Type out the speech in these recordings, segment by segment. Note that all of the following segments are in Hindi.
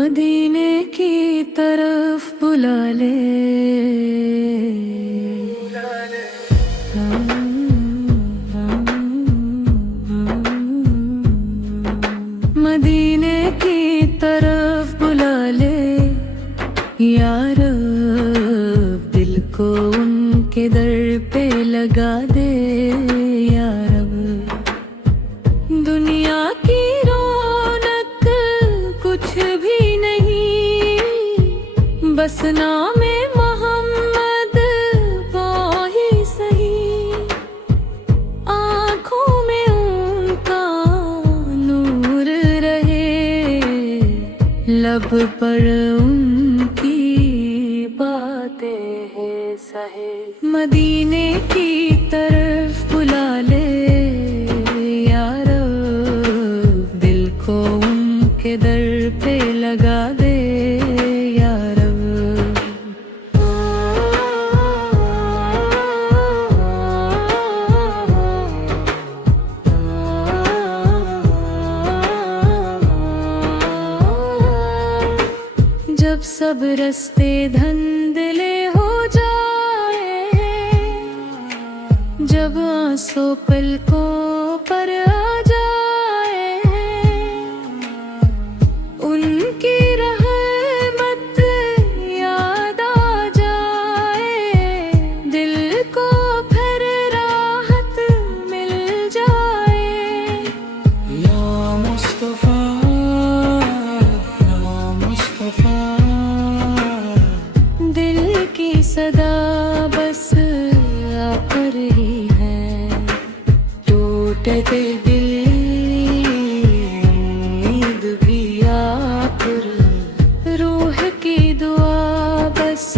मदीने की तरफ बुला ले। मदीने की तरफ बुला ले यार, दिल को उनके दर पे लगा दे यार। दुनिया की रौनक कुछ भी नहीं, बस नामे मोहम्मद ही सही। आँखों में उनका नूर रहे, लब पर उनकी बातें हैं सहे। मदीने की तरफ बुला ले यार, दिल को उनके दर पे लगा दे यार। जब सब रास्ते धुंधले हो जाए, जब आंसू पलकों पर आ जाए, उनकी रहमत याद आ जाए, दिल को फिर राहत मिल जाए। या मुस्तफा, या मुस्तफा, दिल की सदा बस आप पर ही है। टूटते दिल उम्मीद भी आप पर, रूह की दुआ बस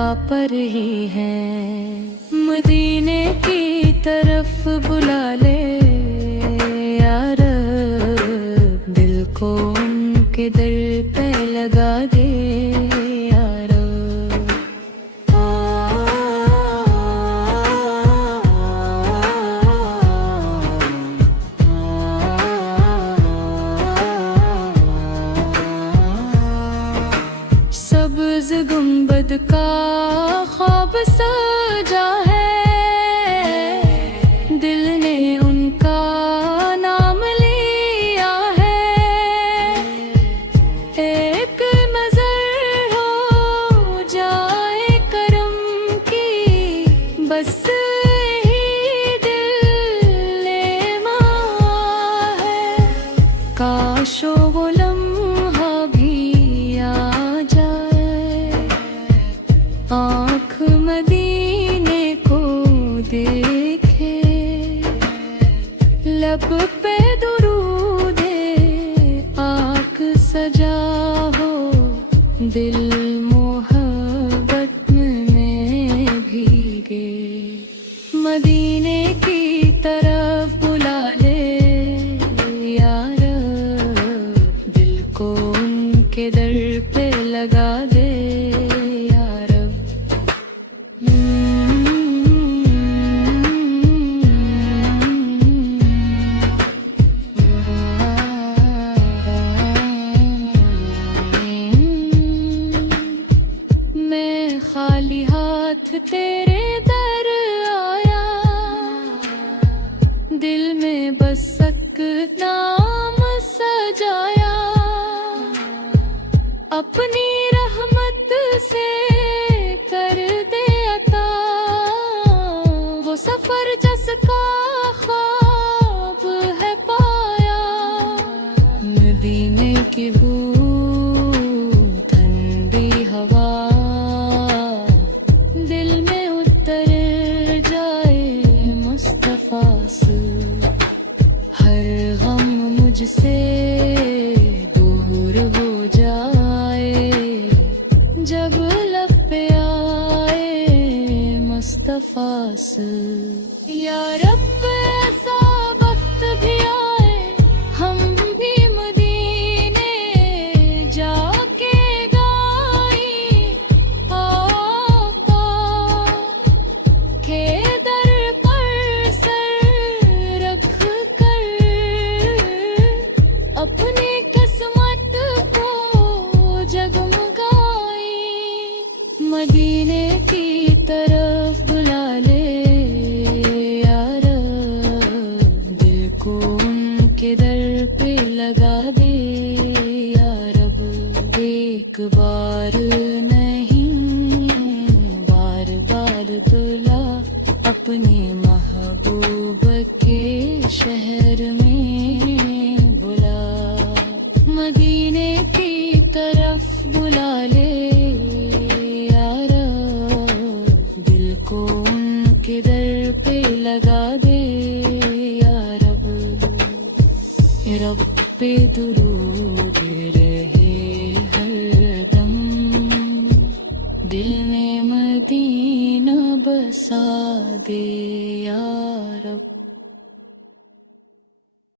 आप पर ही है। मदीने की तरफ बुला ले यार, दिल को उनके दर पे लगा दे यार। सब्ज़ गुंबद का ख्वाब सजा है, दिल ने उनका नाम लिया है। एक नजर हो जाए करम की, बस ही दिल ने मांगा है। काशो वो लम्हा भी आ जाए, आँख मदीने को देखे, लब पे दुरूदे आँख सजा हो, दिल मोहब्बत में भीगे। मदीने की तरफ बुला ले यार, दिल को उनके दर पे लगा दे यार। मैं खाली हाथ तेरे दर आया, दिल में बस एक नाम सजाया। अपनी रहमत से कर दे अता, वो सफर जिसका ख्वाब है पाया। मदीने की ठंडी हवा दिल में उतर जाए मुस्तफा से। हर गम मुझसे दूर हो जाए, जब लब पे आए मुस्तफा से। या रब ऐसा वक्त भी आए, हम भी मदीने जाके गाई आका के दर पर सर रख कर, अपनी किस्मत को एक बार नहीं बार बार बुला अपने महबूब के शहर में बुला, मदीने की तरफ बुला ले यारा, दिल को उनके दर पे लगा दे या रब, रब पे दुरूद रहे हर दम, दिल में मदीना बसा दे या रब।